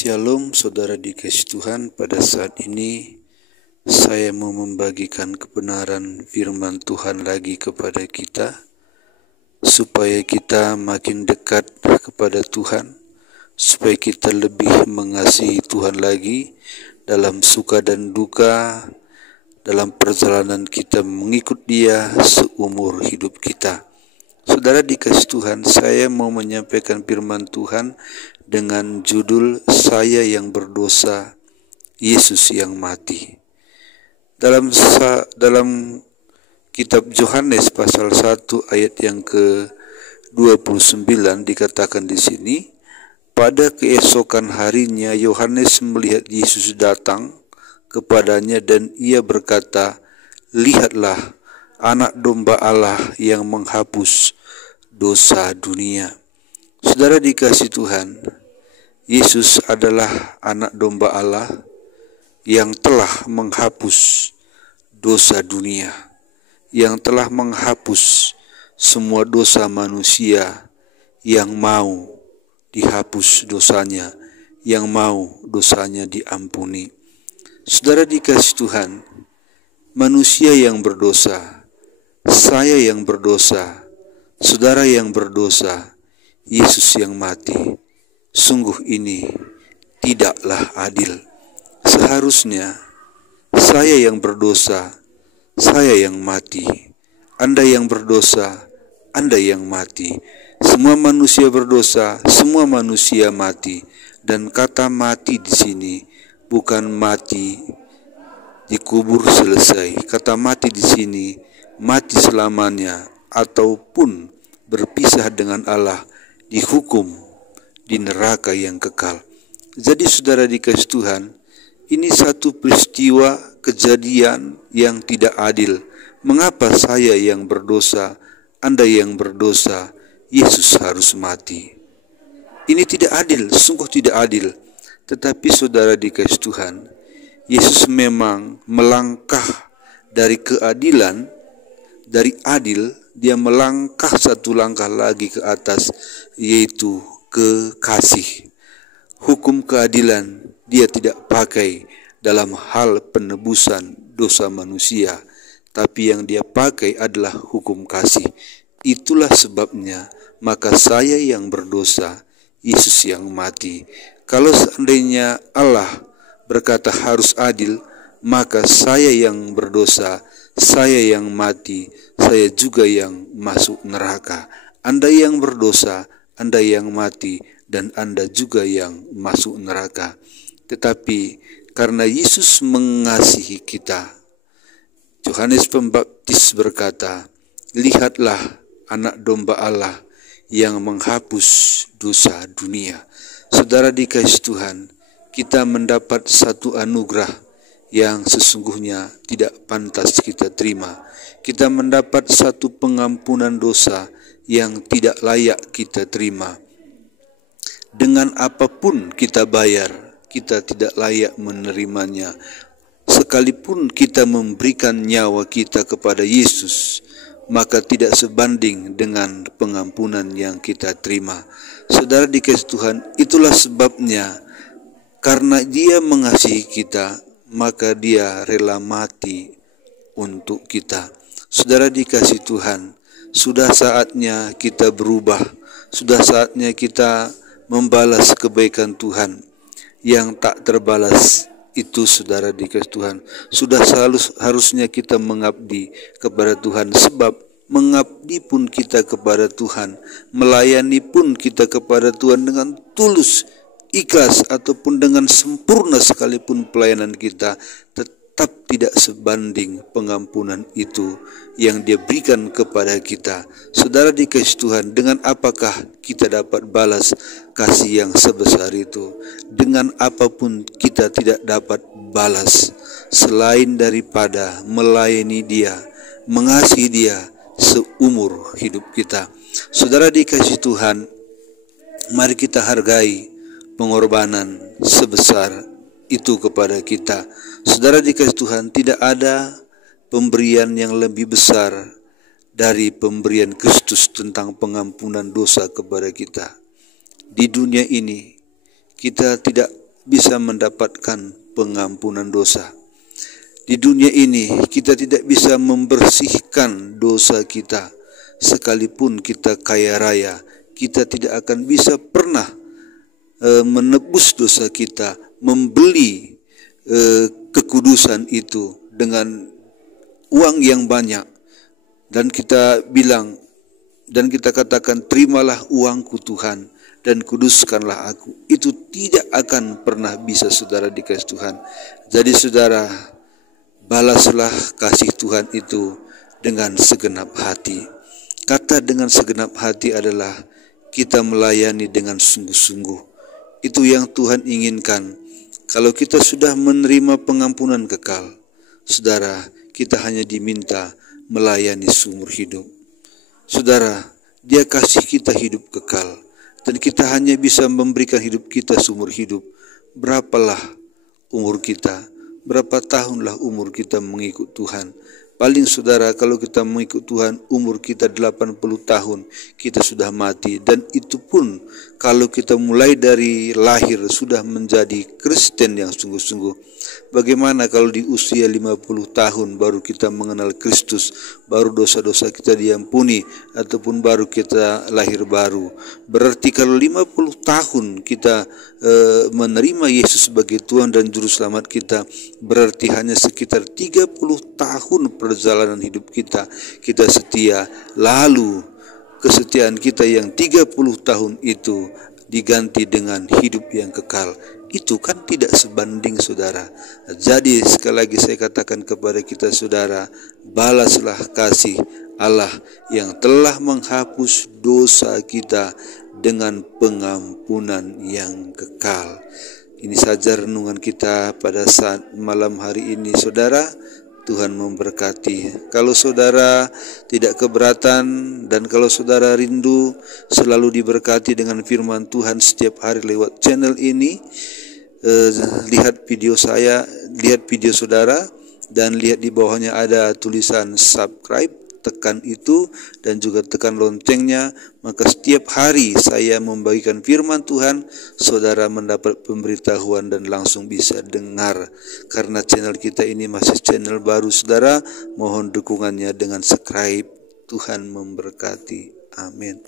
Shalom saudara dikasih Tuhan, pada saat ini saya mau membagikan kebenaran firman Tuhan lagi kepada kita, supaya kita makin dekat kepada Tuhan, supaya kita lebih mengasihi Tuhan lagi dalam suka dan duka, dalam perjalanan kita mengikut Dia seumur hidup kita. Saudara dikasih Tuhan, saya mau menyampaikan firman Tuhan dengan judul Saya yang Berdosa, Yesus yang Mati. Dalam kitab Yohanes pasal 1 ayat yang ke-29 dikatakan di sini, pada keesokan harinya Yohanes melihat Yesus datang kepadanya dan ia berkata, "Lihatlah Anak Domba Allah yang menghapus dosa dunia." Saudara dikasih Tuhan, Yesus adalah Anak Domba Allah yang telah menghapus dosa dunia, yang telah menghapus semua dosa manusia yang mau dihapus dosanya, yang mau dosanya diampuni. Saudara dikasih Tuhan, manusia yang berdosa, saya yang berdosa, saudara yang berdosa, Yesus yang mati. Sungguh ini tidaklah adil. Seharusnya saya yang berdosa, saya yang mati. Anda yang berdosa, Anda yang mati. Semua manusia berdosa, semua manusia mati. Dan kata mati di sini bukan mati dikubur selesai. Kata mati di sini mati selamanya, ataupun berpisah dengan Allah, dihukum di neraka yang kekal. Jadi saudara dikasih Tuhan, ini satu peristiwa kejadian yang tidak adil. Mengapa saya yang berdosa, Anda yang berdosa, Yesus harus mati? Ini tidak adil, sungguh tidak adil. Tetapi saudara dikasih Tuhan, Yesus memang melangkah dari keadilan, dari adil, dia melangkah satu langkah lagi ke atas, yaitu ke kasih. Hukum keadilan dia tidak pakai dalam hal penebusan dosa manusia, tapi yang dia pakai adalah hukum kasih. Itulah sebabnya maka saya yang berdosa, Yesus yang mati. Kalau seandainya Allah berkata harus adil, maka saya yang berdosa, saya yang mati, saya juga yang masuk neraka. Anda yang berdosa, Anda yang mati, dan Anda juga yang masuk neraka. Tetapi karena Yesus mengasihi kita, Yohanes Pembaptis berkata, "Lihatlah Anak Domba Allah yang menghapus dosa dunia." Saudara dikasih Tuhan, kita mendapat satu anugerah yang sesungguhnya tidak pantas kita terima. Kita mendapat satu pengampunan dosa yang tidak layak kita terima. Dengan apapun kita bayar, kita tidak layak menerimanya. Sekalipun kita memberikan nyawa kita kepada Yesus, maka tidak sebanding dengan pengampunan yang kita terima. Saudara dikasih Tuhan, itulah sebabnya karena Dia mengasihi kita, maka Dia rela mati untuk kita. Saudara dikasih Tuhan, sudah saatnya kita berubah. Sudah saatnya kita membalas kebaikan Tuhan yang tak terbalas itu. Saudara dikasih Tuhan, sudah harusnya kita mengabdi kepada Tuhan. Sebab mengabdi pun kita kepada Tuhan, melayani pun kita kepada Tuhan dengan tulus, ikhlas, ataupun dengan sempurna sekalipun pelayanan kita, tetap tidak sebanding pengampunan itu yang Dia berikan kepada kita. Saudara dikasih Tuhan, dengan apakah kita dapat balas kasih yang sebesar itu? Dengan apapun kita tidak dapat balas selain daripada melayani Dia, mengasihi Dia seumur hidup kita. Saudara dikasih Tuhan, mari kita hargai pengorbanan sebesar itu kepada kita. Saudara dikasih Tuhan, tidak ada pemberian yang lebih besar dari pemberian Kristus tentang pengampunan dosa kepada kita. Di dunia ini kita tidak bisa mendapatkan pengampunan dosa. Di dunia ini kita tidak bisa membersihkan dosa kita. Sekalipun kita kaya raya, kita tidak akan bisa pernah menebus dosa kita, membeli kekudusan itu dengan uang yang banyak. Dan kita bilang, dan kita katakan, terimalah uangku Tuhan, dan kuduskanlah aku. Itu tidak akan pernah bisa saudara dikasih Tuhan. Jadi saudara, balaslah kasih Tuhan itu dengan segenap hati. Kata dengan segenap hati adalah kita melayani dengan sungguh-sungguh. Itu yang Tuhan inginkan. Kalau kita sudah menerima pengampunan kekal, saudara, kita hanya diminta melayani seumur hidup. Saudara, Dia kasih kita hidup kekal, dan kita hanya bisa memberikan hidup kita seumur hidup. Berapalah umur kita, berapa tahunlah umur kita mengikut Tuhan. Paling saudara, kalau kita mengikut Tuhan, umur kita 80 tahun, kita sudah mati. Dan itu pun kalau kita mulai dari lahir sudah menjadi Kristen yang sungguh-sungguh. Bagaimana kalau di usia 50 tahun baru kita mengenal Kristus, baru dosa-dosa kita diampuni, ataupun baru kita lahir baru. Berarti kalau 50 tahun kita menerima Yesus sebagai Tuhan dan Juru Selamat kita, berarti hanya sekitar 30 tahun perjalanan hidup kita setia. Lalu kesetiaan kita yang 30 tahun itu diganti dengan hidup yang kekal. Itu kan tidak sebanding saudara. Jadi sekali lagi saya katakan kepada kita saudara, balaslah kasih Allah yang telah menghapus dosa kita dengan pengampunan yang kekal. Ini saja renungan kita pada saat malam hari ini saudara. Tuhan memberkati. Kalau saudara tidak keberatan dan kalau saudara rindu selalu diberkati dengan firman Tuhan setiap hari lewat channel ini, lihat video saya, lihat video saudara, dan lihat di bawahnya ada tulisan subscribe. Tekan itu dan juga tekan loncengnya, maka setiap hari saya membagikan firman Tuhan, saudara mendapat pemberitahuan dan langsung bisa dengar. Karena channel kita ini masih channel baru saudara, mohon dukungannya dengan subscribe. Tuhan memberkati. Amin.